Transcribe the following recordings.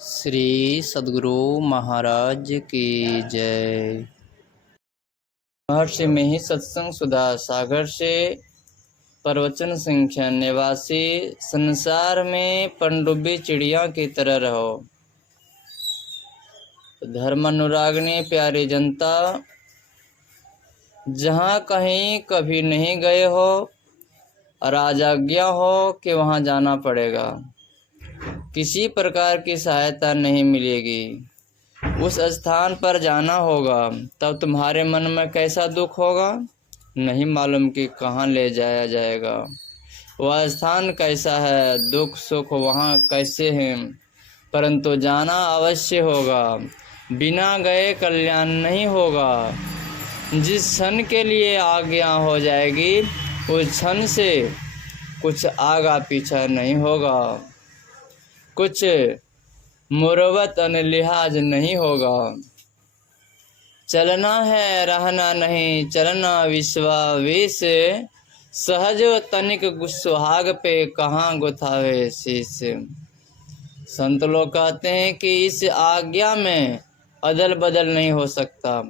श्री सद्गुरु महाराज की जय। महर्षि में ही सत्संग सुधा सागर से प्रवचन संख्या 89। संसार में पनडुब्बी चिड़िया की तरह रहो। धर्मानुरागिणी प्यारी जनता, जहाँ कहीं कभी नहीं गए हो और आज आज्ञा हो कि वहाँ जाना पड़ेगा, किसी प्रकार की सहायता नहीं मिलेगी। उस स्थान पर जाना होगा, तब तुम्हारे मन में कैसा दुख होगा नहीं मालूम कि कहाँ ले जाया जाएगा। वह स्थान कैसा है, दुख सुख वहाँ कैसे हैं, परंतु जाना अवश्य होगा। बिना गए कल्याण नहीं होगा। जिस क्षण के लिए आज्ञा हो जाएगी, उस क्षण से कुछ आगा पीछा नहीं होगा, कुछ मुरवत लिहाज नहीं होगा। चलना है रहना नहीं, चलना विश्वावेश, सहज तनिक सुहाग पे कहाँ गुथावे शीश। संत लोग कहते हैं कि इस आज्ञा में अदल बदल नहीं हो सकता,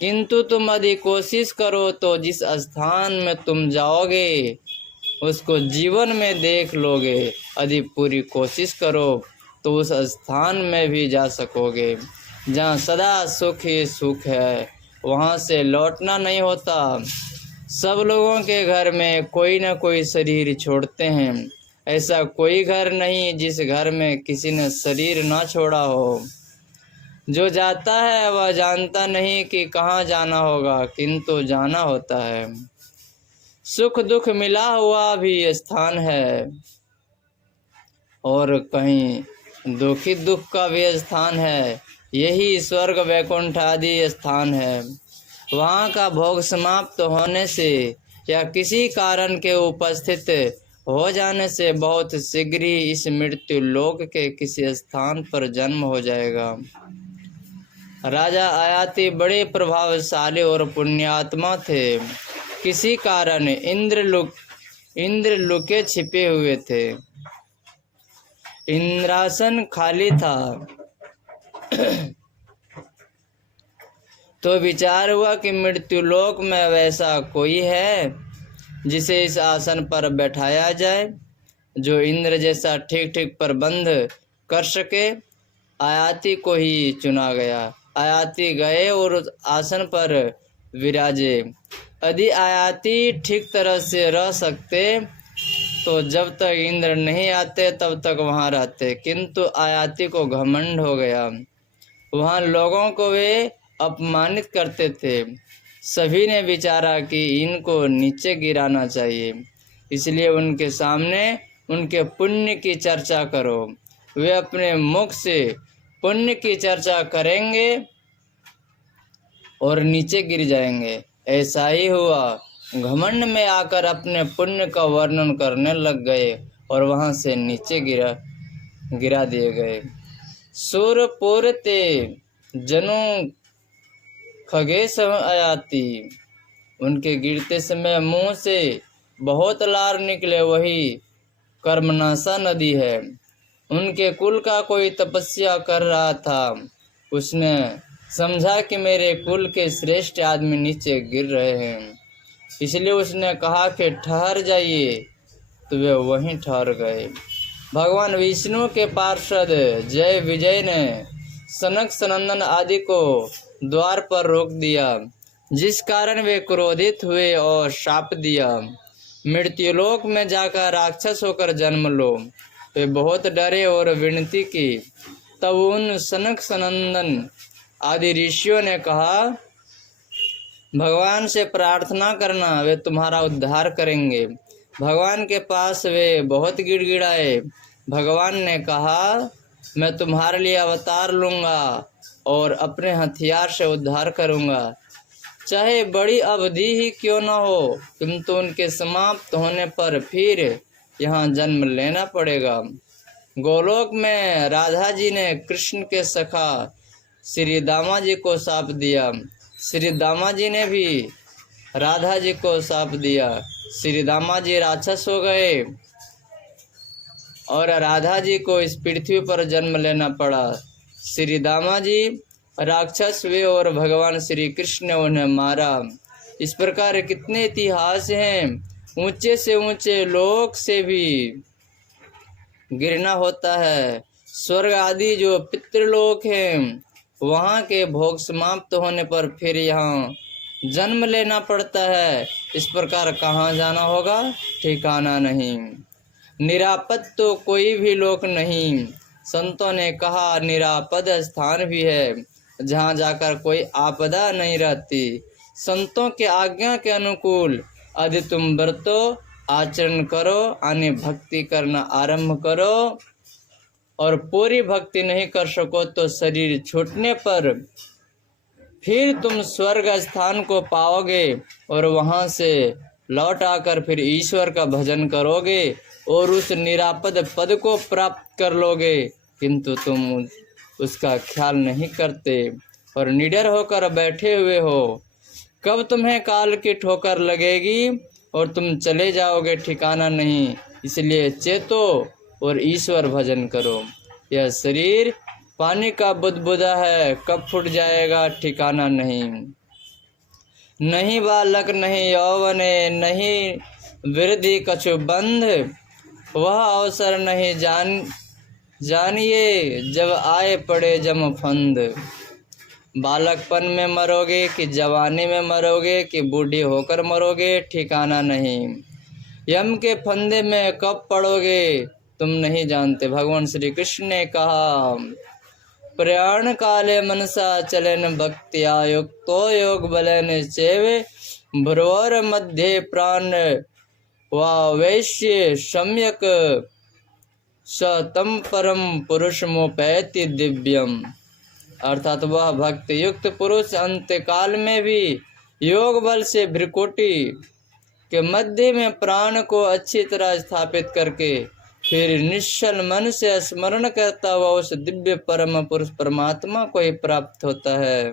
किंतु तुम यदि कोशिश करो तो जिस स्थान में तुम जाओगे उसको जीवन में देख लोगे। यदि पूरी कोशिश करो तो उस स्थान में भी जा सकोगे जहाँ सदा सुख ही सुख है। वहाँ से लौटना नहीं होता। सब लोगों के घर में कोई न कोई शरीर छोड़ते हैं। ऐसा कोई घर नहीं जिस घर में किसी ने शरीर ना छोड़ा हो। जो जाता है वह जानता नहीं कि कहाँ जाना होगा, किंतु जाना होता है। सुख दुख मिला हुआ भी स्थान है और कहीं दुखी दुख का भी स्थान है। यही स्वर्ग वैकुंठ आदि स्थान है। वहाँ का भोग समाप्त होने से या किसी कारण के उपस्थित हो जाने से बहुत शीघ्र ही इस मृत्यु लोक के किसी स्थान पर जन्म हो जाएगा। राजा आयाति बड़े प्रभावशाली और पुण्यात्मा थे। किसी कारण इंद्र लुके छिपे हुए थे। इंद्रासन खाली था तो विचार हुआ कि मृत्युलोक में वैसा कोई है जिसे इस आसन पर बैठाया जाए, जो इंद्र जैसा ठीक ठीक प्रबंध कर सके। आयाति को ही चुना गया। आयाति गए और उस आसन पर विराजे। यदि आयाति ठीक तरह से रह सकते तो जब तक इंद्र नहीं आते तब तक वहाँ रहते, किंतु आयाति को घमंड हो गया। वहाँ लोगों को वे अपमानित करते थे। सभी ने विचारा कि इनको नीचे गिराना चाहिए, इसलिए उनके सामने उनके पुण्य की चर्चा करो। वे अपने मुख से पुण्य की चर्चा करेंगे और नीचे गिर जाएंगे। ऐसा ही हुआ। घमंड में आकर अपने पुण्य का वर्णन करने लग गए और वहां से नीचे गिरा दिए गए। सूरपुर ते जनु खगेश आयाति। उनके गिरते समय मुंह से बहुत लार निकले। वही कर्मनाशा नदी है। उनके कुल का कोई तपस्या कर रहा था। उसने समझा कि मेरे कुल के श्रेष्ठ आदमी नीचे गिर रहे हैं, इसलिए उसने कहा कि ठहर जाइए, तो वे वहीं ठहर गए। भगवान विष्णु के पार्षद जय विजय ने सनक सनंदन आदि को द्वार पर रोक दिया, जिस कारण वे क्रोधित हुए और शाप दिया, मृत्युलोक में जाकर राक्षस होकर जन्म लो। वे बहुत डरे और विनती की। तब उन सनक सनंदन आदि ऋषियों ने कहा, भगवान से प्रार्थना करना, वे तुम्हारा उद्धार करेंगे। भगवान के पास वे बहुत गिड़गिड़ाए। भगवान ने कहा, मैं तुम्हारे लिए अवतार लूँगा और अपने हथियार से उद्धार करूँगा, चाहे बड़ी अवधि ही क्यों न हो, किंतु उनके समाप्त होने पर फिर यहाँ जन्म लेना पड़ेगा। गोलोक में राधा जी ने कृष्ण के सखा श्री दामा जी को शाप दिया। श्री दामा जी ने भी राधा जी को शाप दिया। श्री दामा जी राक्षस हो गए और राधा जी को इस पृथ्वी पर जन्म लेना पड़ा। श्री दामा जी राक्षस हुए और भगवान श्री कृष्ण ने उन्हें मारा। इस प्रकार कितने इतिहास हैं। ऊंचे से ऊंचे लोक से भी गिरना होता है। स्वर्ग आदि जो पितृलोक हैं वहाँ के भोग समाप्त होने पर फिर यहाँ जन्म लेना पड़ता है। इस प्रकार कहाँ जाना होगा, ठिकाना नहीं। निरापद तो कोई भी लोक नहीं। संतों ने कहा निरापद स्थान भी है जहाँ जाकर कोई आपदा नहीं रहती। संतों के आज्ञा के अनुकूल यदि तुम बरतो, आचरण करो, आने भक्ति करना आरंभ करो और पूरी भक्ति नहीं कर सको तो शरीर छूटने पर फिर तुम स्वर्ग स्थान को पाओगे और वहां से लौट आकर फिर ईश्वर का भजन करोगे और उस निरापद पद को प्राप्त कर लोगे। किंतु तुम उसका ख्याल नहीं करते और निडर होकर बैठे हुए हो। कब तुम्हें काल की ठोकर लगेगी और तुम चले जाओगे, ठिकाना नहीं। इसलिए चेतो और ईश्वर भजन करो। यह शरीर पानी का बुदबुदा है, कब फूट जाएगा, ठिकाना नहीं। नहीं बालक नहीं यौवने, नहीं वृद्धि कछु बंध, वह अवसर नहीं जानिए जब आए पड़े जम फंद। बालकपन में मरोगे कि जवानी में मरोगे कि बूढ़ी होकर मरोगे, ठिकाना नहीं। यम के फंदे में कब पड़ोगे तुम नहीं जानते। भगवान श्री कृष्ण ने कहा प्रयाण काले मनसा चलन भक्त्या युक्तो योग बलन सेवे भ्रुवर मध्य प्राण व वैश्य सम्यक सतम परम पुरुष मोपैति दिव्यम। अर्थात वह भक्त युक्त पुरुष अंत्यकाल में भी योग बल से भ्रिकुटी के मध्य में प्राण को अच्छी तरह स्थापित करके फिर निश्चल मन से स्मरण करता हुआ उस दिव्य परम पुरुष परमात्मा को ही प्राप्त होता है।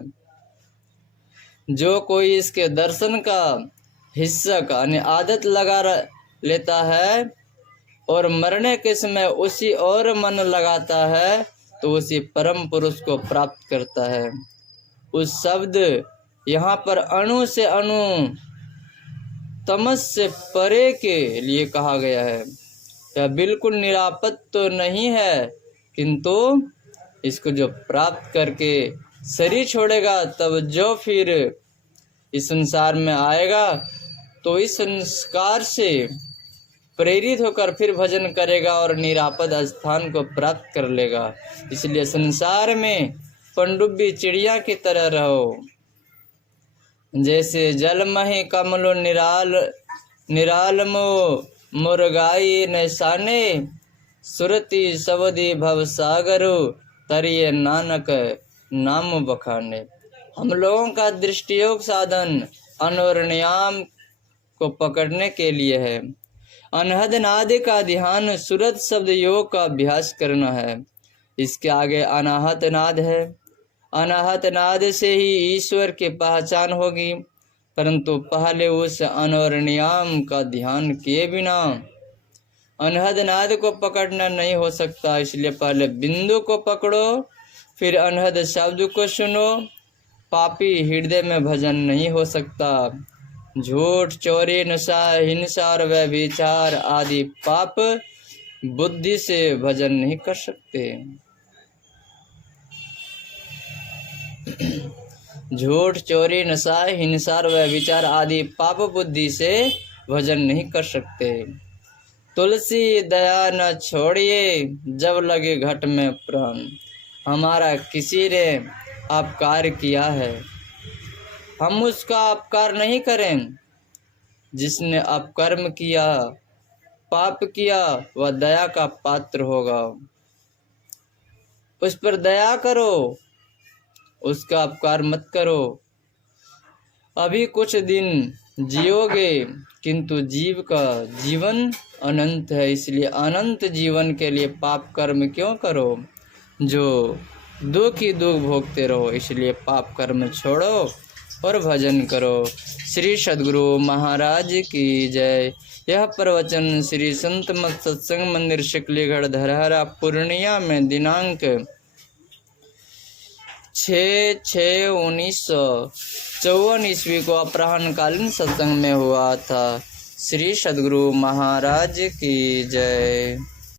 जो कोई इसके दर्शन का हिस्सा का आदत लगा लेता है और मरने के समय उसी और मन लगाता है तो उसी परम पुरुष को प्राप्त करता है। उस शब्द यहाँ पर अणु से अणु तमस से परे के लिए कहा गया है। यह बिल्कुल निरापद तो नहीं है, किंतु इसको जो प्राप्त करके शरीर छोड़ेगा तब जो फिर इस संसार में आएगा तो इस संस्कार से प्रेरित होकर फिर भजन करेगा और निरापद स्थान को प्राप्त कर लेगा। इसलिए संसार में पनडुब्बी चिड़िया की तरह रहो। जैसे जल मही कमलो निरालमो मुरगाई नैसाने सुरति सवदी भव सागरो तरिये नानक नाम बखाने। हम लोगों का दृष्टियोग साधन अनुवर्णयाम को पकड़ने के लिए है। अनहद नाद का ध्यान सुरत शब्द योग का अभ्यास करना है। इसके आगे अनाहत नाद है। अनाहत नाद से ही ईश्वर की पहचान होगी, परंतु पहले उस अनुवर्णयाम का ध्यान किए बिना अनहद नाद को पकड़ना नहीं हो सकता। इसलिए पहले बिंदु को पकड़ो, फिर अनहद शब्द को सुनो। पापी हृदय में भजन नहीं हो सकता। झूठ, चोरी, नशा, हिंसा और व्यभिचार आदि पाप बुद्धि से भजन नहीं कर सकते। झूठ, चोरी, नशा, हिंसा और व्यभिचार आदि पाप बुद्धि से भजन नहीं कर सकते। तुलसी दया न छोड़िए जब लगे घट में प्राण। हमारा किसी ने अपकार किया है, हम उसका अपकार नहीं करें। जिसने अपकर्म किया, पाप किया, वह दया का पात्र होगा। उस पर दया करो, उसका अपकार मत करो। अभी कुछ दिन जियोगे, किंतु जीव का जीवन अनंत है। इसलिए अनंत जीवन के लिए पाप कर्म क्यों करो जो दुख ही दुख भोगते रहो। इसलिए पाप कर्म छोड़ो और भजन करो। श्री सद्गुरु महाराज की जय। यह प्रवचन श्री संत मत सत्संग मंदिर शिकलीगढ़ धरहरा पूर्णिया में दिनांक 6/6/1954 ईस्वी को अपराह्नकालीन सत्संग में हुआ था। श्री सद्गुरु महाराज की जय।